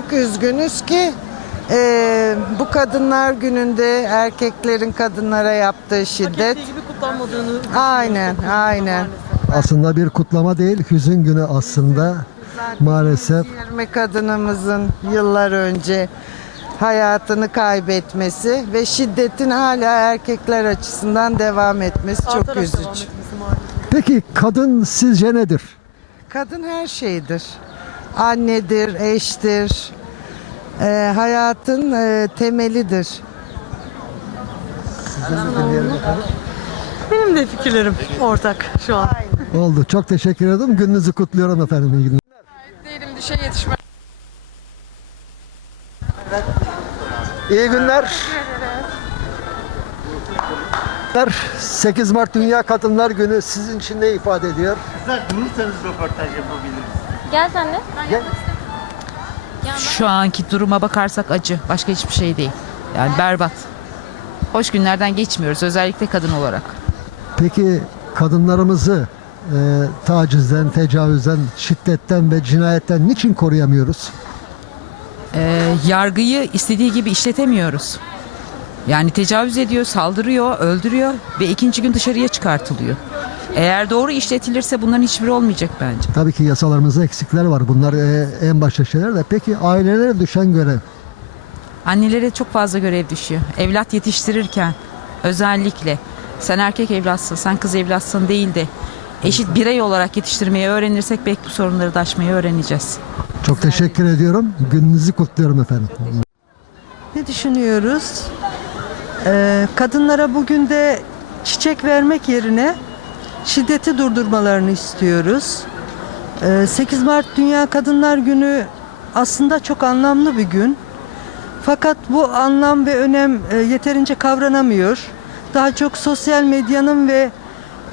çok üzgünüz ki e, bu kadınlar gününde erkeklerin kadınlara yaptığı şiddet. gibi kutlanmadığını Aynen, aynen. Aslında bir kutlama değil, hüzün günü aslında maalesef. 20 kadınımızın yıllar önce hayatını kaybetmesi ve şiddetin hala erkekler açısından devam etmesi çok üzücü. Peki kadın sizce nedir? Kadın her şeydir. Annedir, eştir. Ee, hayatın e, temelidir. Benim de fikirlerim ortak şu an. Oldu. Çok teşekkür ederim. Gününüzü kutluyorum efendim. İyi günler. Değilim dişe yetişme. İyi günler. 8 Mart Dünya Kadınlar Günü sizin için ne ifade ediyor? Kızlar durursanız röportaj yapabiliriz. Gel sen de. Şu anki duruma bakarsak acı. Başka hiçbir şey değil. Yani berbat. Hoş günlerden geçmiyoruz. Özellikle kadın olarak. Peki kadınlarımızı e, tacizden, tecavüzden, şiddetten ve cinayetten niçin koruyamıyoruz? Ee, yargıyı istediği gibi işletemiyoruz. Yani tecavüz ediyor, saldırıyor, öldürüyor ve ikinci gün dışarıya çıkartılıyor. Eğer doğru işletilirse bunların hiçbiri olmayacak bence. Tabii ki yasalarımızda eksikler var. Bunlar e, en başta şeyler de. Peki ailelere düşen görev. Annelere çok fazla görev düşüyor. Evlat yetiştirirken özellikle sen erkek evlatsın, sen kız evlatsın değil de eşit birey olarak yetiştirmeyi öğrenirsek belki bu sorunları da aşmayı öğreneceğiz. Çok teşekkür ediyorum. Gününüzü kutluyorum efendim. Ne düşünüyoruz? Ee, kadınlara bugün de çiçek vermek yerine şiddeti durdurmalarını istiyoruz. Ee, 8 Mart Dünya Kadınlar Günü aslında çok anlamlı bir gün. Fakat bu anlam ve önem e, yeterince kavranamıyor. Daha çok sosyal medyanın ve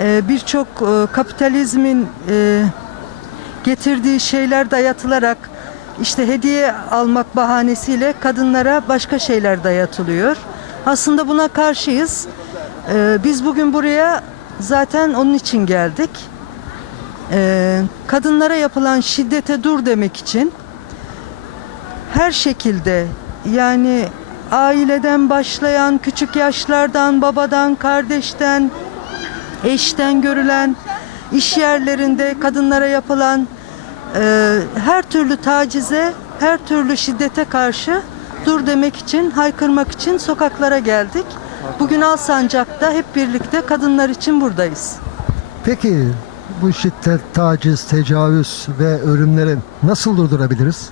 e, birçok e, kapitalizmin getirdiği şeyler dayatılarak işte hediye almak bahanesiyle kadınlara başka şeyler dayatılıyor. Aslında buna karşıyız. Ee, biz bugün buraya zaten onun için geldik. Ee, kadınlara yapılan şiddete dur demek için her şekilde yani aileden başlayan küçük yaşlardan babadan kardeşten eşten görülen iş yerlerinde kadınlara yapılan e, her türlü tacize, her türlü şiddete karşı dur demek için, haykırmak için sokaklara geldik. Bugün Alsancak'ta hep birlikte kadınlar için buradayız. Peki bu şiddet, taciz, tecavüz ve ölümleri nasıl durdurabiliriz?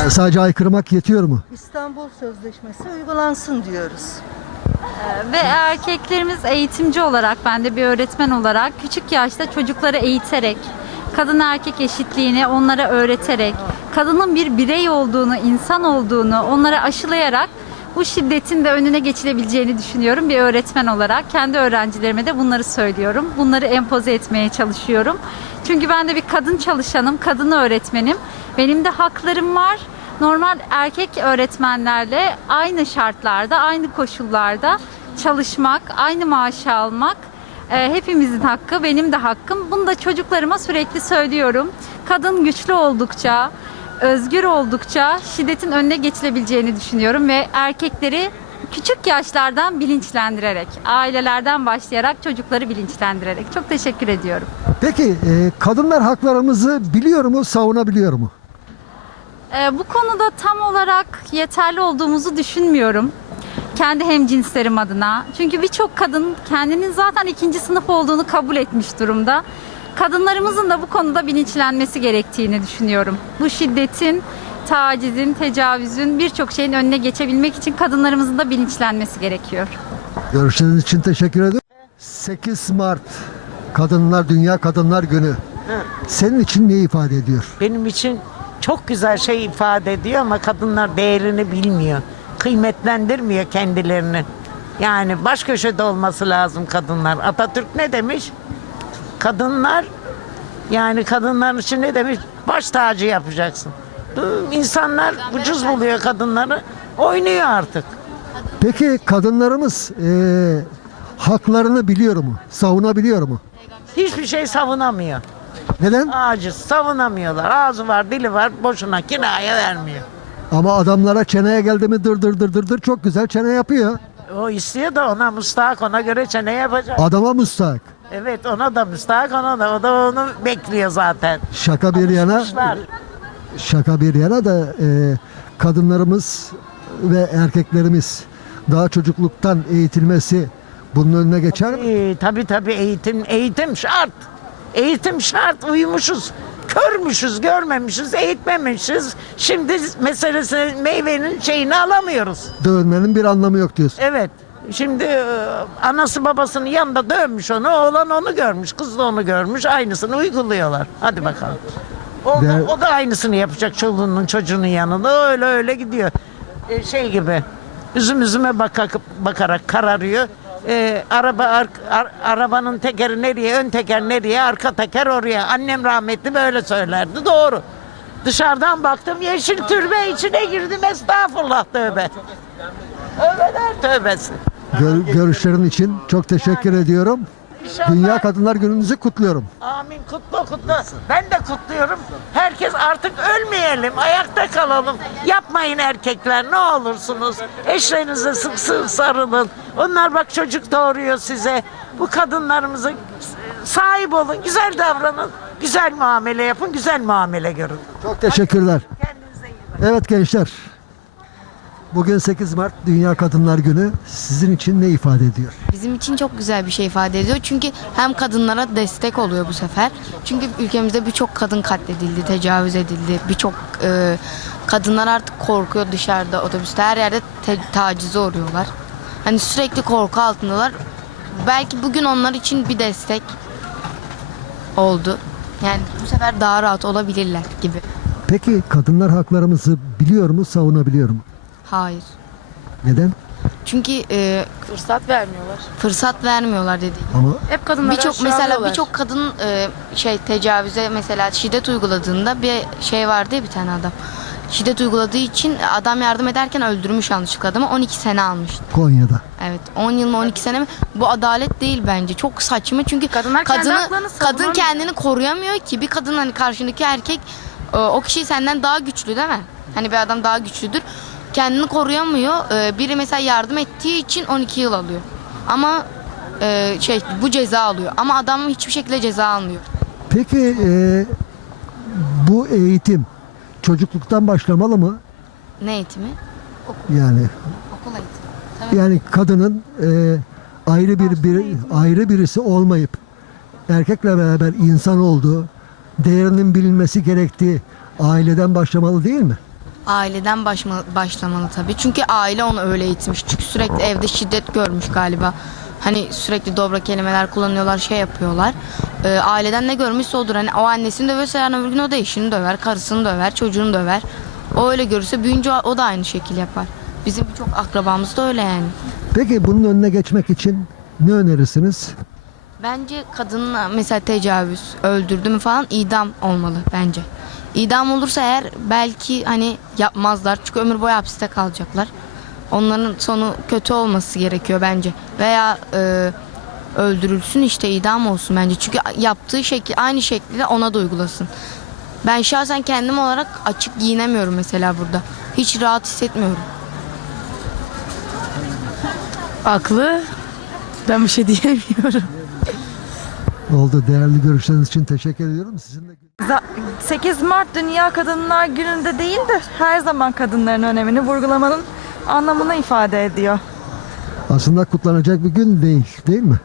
Yani sadece aykırmak yetiyor mu? İstanbul Sözleşmesi uygulansın diyoruz. Ve erkeklerimiz eğitimci olarak, ben de bir öğretmen olarak küçük yaşta çocukları eğiterek, kadın erkek eşitliğini onlara öğreterek, kadının bir birey olduğunu, insan olduğunu onlara aşılayarak bu şiddetin de önüne geçilebileceğini düşünüyorum bir öğretmen olarak. Kendi öğrencilerime de bunları söylüyorum. Bunları empoze etmeye çalışıyorum. Çünkü ben de bir kadın çalışanım, kadın öğretmenim. Benim de haklarım var. Normal erkek öğretmenlerle aynı şartlarda, aynı koşullarda çalışmak, aynı maaşı almak e, hepimizin hakkı, benim de hakkım. Bunu da çocuklarıma sürekli söylüyorum. Kadın güçlü oldukça, özgür oldukça şiddetin önüne geçilebileceğini düşünüyorum ve erkekleri küçük yaşlardan bilinçlendirerek, ailelerden başlayarak çocukları bilinçlendirerek. Çok teşekkür ediyorum. Peki e, kadınlar haklarımızı biliyor mu, savunabiliyor mu? Ee, bu konuda tam olarak yeterli olduğumuzu düşünmüyorum. Kendi hemcinslerim adına. Çünkü birçok kadın kendinin zaten ikinci sınıf olduğunu kabul etmiş durumda. Kadınlarımızın da bu konuda bilinçlenmesi gerektiğini düşünüyorum. Bu şiddetin, tacizin, tecavüzün birçok şeyin önüne geçebilmek için kadınlarımızın da bilinçlenmesi gerekiyor. Görüşleriniz için teşekkür ederim. 8 Mart Kadınlar Dünya Kadınlar Günü. Senin için ne ifade ediyor? benim için çok güzel şey ifade ediyor ama kadınlar değerini bilmiyor. Kıymetlendirmiyor kendilerini. Yani baş köşede olması lazım kadınlar. Atatürk ne demiş? Kadınlar yani kadınlar için ne demiş? Baş tacı yapacaksın. İnsanlar ucuz buluyor kadınları. Oynuyor artık. Peki kadınlarımız e, haklarını biliyor mu? Savunabiliyor mu? Hiçbir şey savunamıyor. Neden? Aciz, savunamıyorlar. Ağzı var, dili var, boşuna kiraya vermiyor. Ama adamlara çeneye geldi mi dır dır dır dır dır çok güzel çene yapıyor. O istiyor da ona müstahak, ona göre çene yapacak. Adama müstahak. Evet, ona da müstahak, ona da, o da onu bekliyor zaten. Şaka bir yana, Alışmışlar. şaka bir yana da e, kadınlarımız ve erkeklerimiz daha çocukluktan eğitilmesi bunun önüne geçer mi? Ee, tabii tabii eğitim eğitim şart. Eğitim şart. Uyumuşuz. Körmüşüz, görmemişiz, eğitmemişiz. Şimdi meselesini, meyvenin şeyini alamıyoruz. Dövmenin bir anlamı yok diyorsun. Evet. Şimdi e, anası babasının yanında dövmüş onu, oğlan onu görmüş, kız da onu görmüş. Aynısını uyguluyorlar. Hadi bakalım. O da, o da aynısını yapacak çoluğunun çocuğunun yanında. Öyle öyle gidiyor. E, şey gibi. Üzüm üzüme baka, bakarak kararıyor. E, araba ar- ar- arabanın tekeri nereye, ön teker nereye, arka teker oraya. Annem rahmetli böyle söylerdi. Doğru. Dışarıdan baktım yeşil türbe içine girdim estağfurullah tövbe. Tövbeler tövbesi. Gör- görüşlerin için çok teşekkür ediyorum. İnşallah. Dünya Kadınlar Gününüzü kutluyorum. Amin kutlu kutlu. Ben de kutluyorum. Herkes artık ölmeyelim, ayakta kalalım. Yapmayın erkekler ne olursunuz. Eşlerinize sık sık sarılın. Onlar bak çocuk doğuruyor size. Bu kadınlarımıza sahip olun, güzel davranın. Güzel muamele yapın, güzel muamele görün. Çok teşekkürler. Kendinize iyi bakın. Evet gençler. Bugün 8 Mart Dünya Kadınlar Günü sizin için ne ifade ediyor? Bizim için çok güzel bir şey ifade ediyor. Çünkü hem kadınlara destek oluyor bu sefer. Çünkü ülkemizde birçok kadın katledildi, tecavüz edildi. Birçok e, kadınlar artık korkuyor dışarıda, otobüste her yerde te- tacize uğruyorlar. Hani sürekli korku altındalar. Belki bugün onlar için bir destek oldu. Yani bu sefer daha rahat olabilirler gibi. Peki kadınlar haklarımızı biliyor mu, savunabiliyor mu? Hayır. Neden? Çünkü e, Fırsat vermiyorlar. fırsat vermiyorlar dediğim. Ama Hep kadınlara Birçok mesela birçok kadın e, şey tecavüze mesela şiddet uyguladığında bir şey vardı ya bir tane adam. Şiddet uyguladığı için adam yardım ederken öldürmüş yanlışlıkla adamı 12 sene almıştı. Konya'da. Evet 10 yıl mı 12 sene mi? Bu adalet değil bence. Çok saçma çünkü Kadınlar kendi haklarını kadın savunamıyor. kendini koruyamıyor ki. Bir kadın hani karşındaki erkek e, o kişi senden daha güçlü değil mi? Hani bir adam daha güçlüdür. Kendini koruyamıyor. E, Biri mesela yardım ettiği için 12 yıl alıyor. Ama e, şey bu ceza alıyor. Ama adam hiçbir şekilde ceza almıyor. Peki e, bu eğitim çocukluktan başlamalı mı? Ne eğitimi? Yani Okul eğitimi. yani kadının e, ayrı bir, bir ayrı birisi olmayıp erkekle beraber insan olduğu, değerinin bilinmesi gerektiği aileden başlamalı değil mi? Aileden başma, başlamalı tabii. Çünkü aile onu öyle eğitmiş. Çünkü sürekli evde şiddet görmüş galiba. Hani sürekli dobra kelimeler kullanıyorlar, şey yapıyorlar. Ee, aileden ne görmüşse odur. Hani o annesini dövüyorsa yarın öbür gün o da eşini döver, karısını döver, çocuğunu döver. O öyle görürse büyüyünce o- o da aynı şekil yapar. Bizim birçok akrabamız da öyle yani. Peki bunun önüne geçmek için ne önerirsiniz? Bence kadınla mesela tecavüz, öldürdü mü falan idam olmalı bence. İdam olursa eğer belki hani yapmazlar çünkü ömür boyu hapiste kalacaklar. Onların sonu kötü olması gerekiyor bence. Veya e, öldürülsün işte idam olsun bence. Çünkü yaptığı şekil aynı şekilde ona da uygulasın. Ben şahsen kendim olarak açık giyinemiyorum mesela burada. Hiç rahat hissetmiyorum. Aklı. Ben bir şey diyemiyorum. Oldu. Değerli görüşleriniz için teşekkür ediyorum. Sizin de 8 Mart Dünya Kadınlar Günü'nde değil de her zaman kadınların önemini vurgulamanın anlamını ifade ediyor. aslında kutlanacak bir gün değil, değil mi?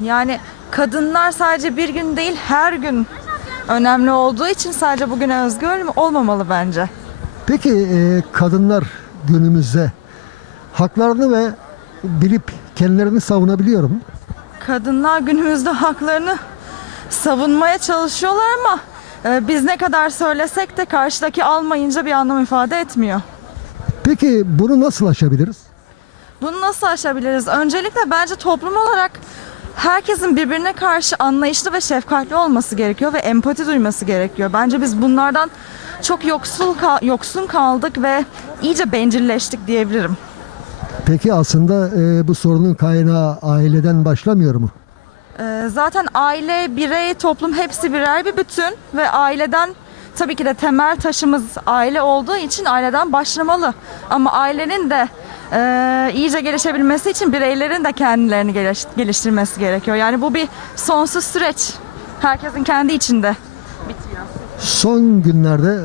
Yani kadınlar sadece bir gün değil her gün önemli olduğu için sadece bugüne özgü olm- olmamalı bence. Peki e, kadınlar günümüzde haklarını ve bilip kendilerini savunabiliyor mu? Kadınlar günümüzde haklarını savunmaya çalışıyorlar ama e, biz ne kadar söylesek de karşıdaki almayınca bir anlam ifade etmiyor. Peki bunu nasıl aşabiliriz? Bunu nasıl aşabiliriz? Öncelikle bence toplum olarak herkesin birbirine karşı anlayışlı ve şefkatli olması gerekiyor ve empati duyması gerekiyor. Bence biz bunlardan çok yoksul yoksun kaldık ve iyice bencilleştik diyebilirim. Peki aslında e, bu sorunun kaynağı aileden başlamıyor mu? Ee, zaten aile, birey, toplum hepsi birer bir bütün ve aileden tabii ki de temel taşımız aile olduğu için aileden başlamalı. Ama ailenin de e, iyice gelişebilmesi için bireylerin de kendilerini geliş- geliştirmesi gerekiyor. Yani bu bir sonsuz süreç. Herkesin kendi içinde. Son günlerde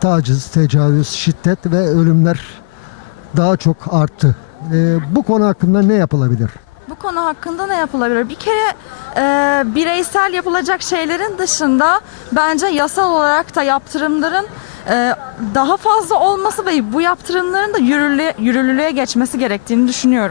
taciz, tecavüz, şiddet ve ölümler daha çok arttı. Ee, bu konu hakkında ne yapılabilir? Bu konu hakkında ne yapılabilir? Bir kere e, bireysel yapılacak şeylerin dışında bence yasal olarak da yaptırımların e, daha fazla olması ve bu yaptırımların da yürürlüğe, yürürlüğe geçmesi gerektiğini düşünüyorum.